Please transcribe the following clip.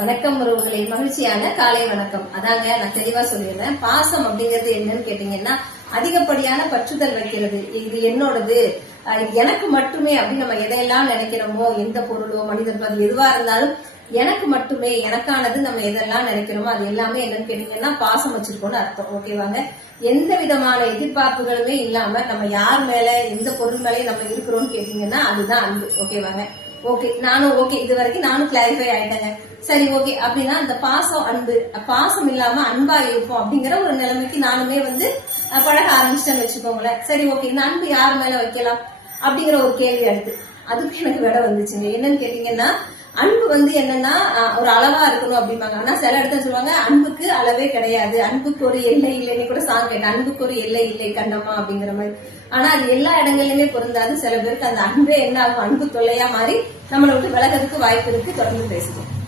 வணக்கம் உறவுகளே. மகிழ்ச்சியான காலை வணக்கம். அதாங்க நான் தெளிவா சொல்லிடுறேன். பாசம் அப்படிங்கிறது என்னன்னு கேட்டீங்கன்னா அதிகப்படியான பற்றுதல் வைக்கிறது. இது என்னோடது. எனக்கு மட்டுமே அப்படின்னு நம்ம எதையெல்லாம் நினைக்கிறோமோ எந்த பொருளோ மனிதன் அது எதுவா இருந்தாலும் எனக்கு மட்டுமே எனக்கானது நம்ம எதெல்லாம் நினைக்கிறோமோ அது எல்லாமே என்னன்னு கேட்டீங்கன்னா பாசம் வச்சிருக்கோம்னு அர்த்தம். ஓகேவாங்க எந்த விதமான எதிர்பார்ப்புகளுமே இல்லாம நம்ம யார் மேல எந்த பொருள் மேலே நம்ம இருக்கிறோம்னு கேட்டீங்கன்னா அதுதான் அன்பு. ஓகேவாங்க ஓகே நானும் ஓகே இது வரைக்கும் நானும் கிளாரிஃபை ஆயிட்டேங்க. சரி ஓகே அப்படின்னா அந்த பாசம் அன்பு பாசம் இல்லாம அன்பா இருப்போம் அப்படிங்கிற ஒரு நிலைமைக்கு நானுமே வந்து பழக ஆரம்பிச்சிட்டேன்னு வச்சுக்கோங்களேன். சரி ஓகே இந்த அன்பு யார் மேல வைக்கலாம் அப்படிங்கிற ஒரு கேள்வி அடுத்து. அதுக்கு எனக்கு விட வந்துச்சுங்க. என்னன்னு கேட்டீங்கன்னா அன்பு வந்து என்னன்னா ஒரு அளவா இருக்கணும் அப்படிம்பாங்க. ஆனா சில இடத்துல சொல்லுவாங்க அன்புக்கு அளவே கிடையாது. அன்புக்கு ஒரு எல்லை இல்லைன்னு கூட சாங் கேட்டேன். அன்புக்கு ஒரு எல்லை இல்லை கண்டமா அப்படிங்கிற மாதிரி. ஆனா அது எல்லா இடங்கள்லயுமே பொருந்தாது. சில பேருக்கு அந்த அன்பே என்ன ஆகும்? அன்பு தொல்லையா மாறி நம்மளை விட்டு விலகிறதுக்கு வாய்ப்பு இருக்கு. தொடர்ந்து பேசுவோம்.